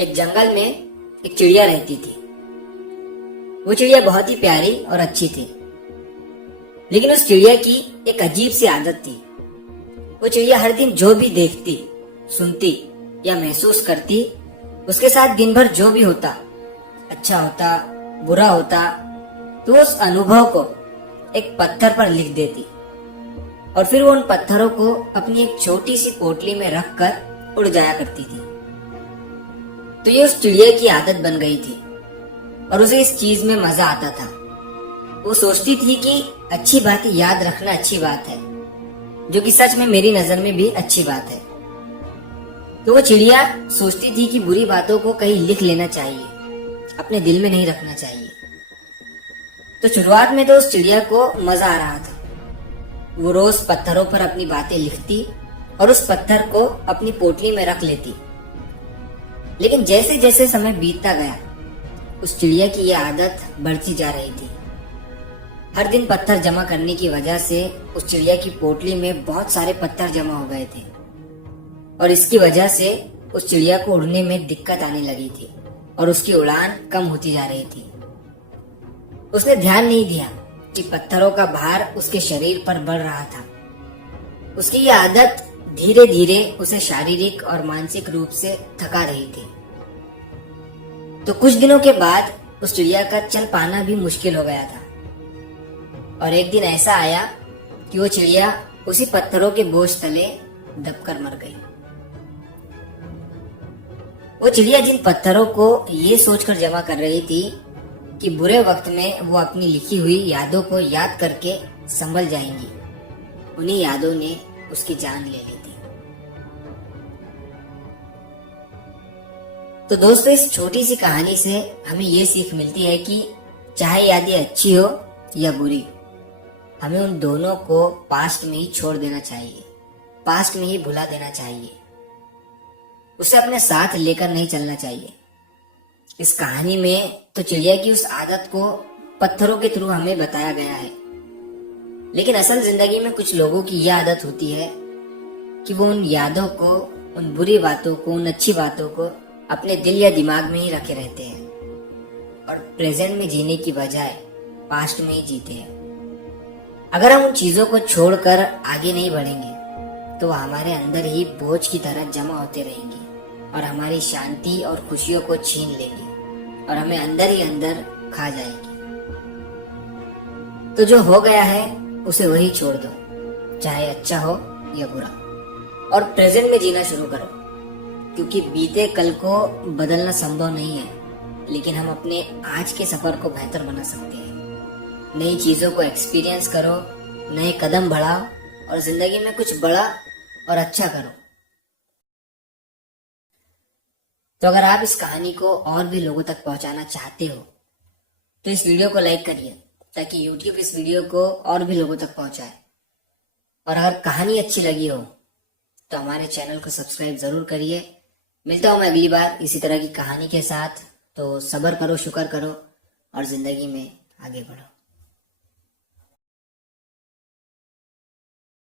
एक जंगल में एक चिड़िया रहती थी। वो चिड़िया बहुत ही प्यारी और अच्छी थी, लेकिन उस चिड़िया की एक अजीब सी आदत थी। वो चिड़िया हर दिन जो भी देखती, सुनती या महसूस करती, उसके साथ दिन भर जो भी होता, अच्छा होता, बुरा होता, तो उस अनुभव को एक पत्थर पर लिख देती और फिर वो उन पत्थरों को अपनी एक छोटी सी पोटली में रखकर उड़ जाया करती थी। तो ये उस चिड़िया की आदत बन गई थी और उसे इस चीज में मजा आता था। वो सोचती थी कि अच्छी बातें याद रखना अच्छी बात है, जो कि सच में मेरी नजर में भी अच्छी बात है। तो वो चिड़िया सोचती थी कि बुरी बातों को कहीं लिख लेना चाहिए, अपने दिल में नहीं रखना चाहिए। तो शुरुआत में तो उस चिड़िया को मजा आ रहा था। वो रोज पत्थरों पर अपनी बातें लिखती और उस पत्थर को अपनी पोटली में रख लेती। लेकिन जैसे जैसे समय बीतता गया, उस चिड़िया की यह आदत बढ़ती जा रही थी। हर दिन पत्थर जमा करने की वजह से उस चिड़िया की पोटली में बहुत सारे पत्थर जमा हो गए थे और इसकी वजह से उस चिड़िया को उड़ने में दिक्कत आने लगी थी और उसकी उड़ान कम होती जा रही थी। उसने ध्यान नहीं दिया कि पत्थरों का भार उसके शरीर पर बढ़ रहा था। उसकी यह आदत धीरे धीरे उसे शारीरिक और मानसिक रूप से थका रही थी। तो कुछ दिनों के बाद उस चिड़िया का चल पाना भी मुश्किल हो गया था और एक दिन ऐसा आया कि वो चिड़िया उसी पत्थरों के बोझ तले दबकर मर गई। वो चिड़िया जिन पत्थरों को ये सोचकर जमा कर रही थी कि बुरे वक्त में वो अपनी लिखी हुई यादों को याद करके संभल जाएंगी, उन्हीं यादों ने उसकी जान ले ली थी। तो दोस्तों, इस छोटी सी कहानी से हमें ये सीख मिलती है कि चाहे यादें अच्छी हो या बुरी, हमें उन दोनों को पास्ट में ही छोड़ देना चाहिए, पास्ट में ही भुला देना चाहिए, उसे अपने साथ लेकर नहीं चलना चाहिए। इस कहानी में तो चिड़िया की उस आदत को पत्थरों के थ्रू हमें बताया गया है, लेकिन असल जिंदगी में कुछ लोगों की यह आदत होती है कि वो उन यादों को, उन बुरी बातों को, उन अच्छी बातों को अपने दिल या दिमाग में ही रखे रहते हैं और प्रेजेंट में जीने की बजाय पास्ट में ही जीते हैं। अगर हम उन चीजों को छोड़कर आगे नहीं बढ़ेंगे तो हमारे अंदर ही बोझ की तरह जमा होते रहेंगे और हमारी शांति और खुशियों को छीन लेंगे और हमें अंदर ही अंदर खा जाएंगे। तो जो हो गया है उसे वही छोड़ दो, चाहे अच्छा हो या बुरा, और प्रेजेंट में जीना शुरू करो, क्योंकि बीते कल को बदलना संभव नहीं है, लेकिन हम अपने आज के सफर को बेहतर बना सकते हैं। नई चीजों को एक्सपीरियंस करो, नए कदम बढ़ाओ और जिंदगी में कुछ बड़ा और अच्छा करो। तो अगर आप इस कहानी को और भी लोगों तक पहुंचाना चाहते हो तो इस वीडियो को लाइक करिए, ताकि YouTube इस वीडियो को और भी लोगों तक पहुंचाए। और अगर कहानी अच्छी लगी हो तो हमारे चैनल को सब्सक्राइब जरूर करिए। मिलता हूं मैं अगली बार इसी तरह की कहानी के साथ। तो सब्र करो, शुक्र करो और जिंदगी में आगे बढ़ो।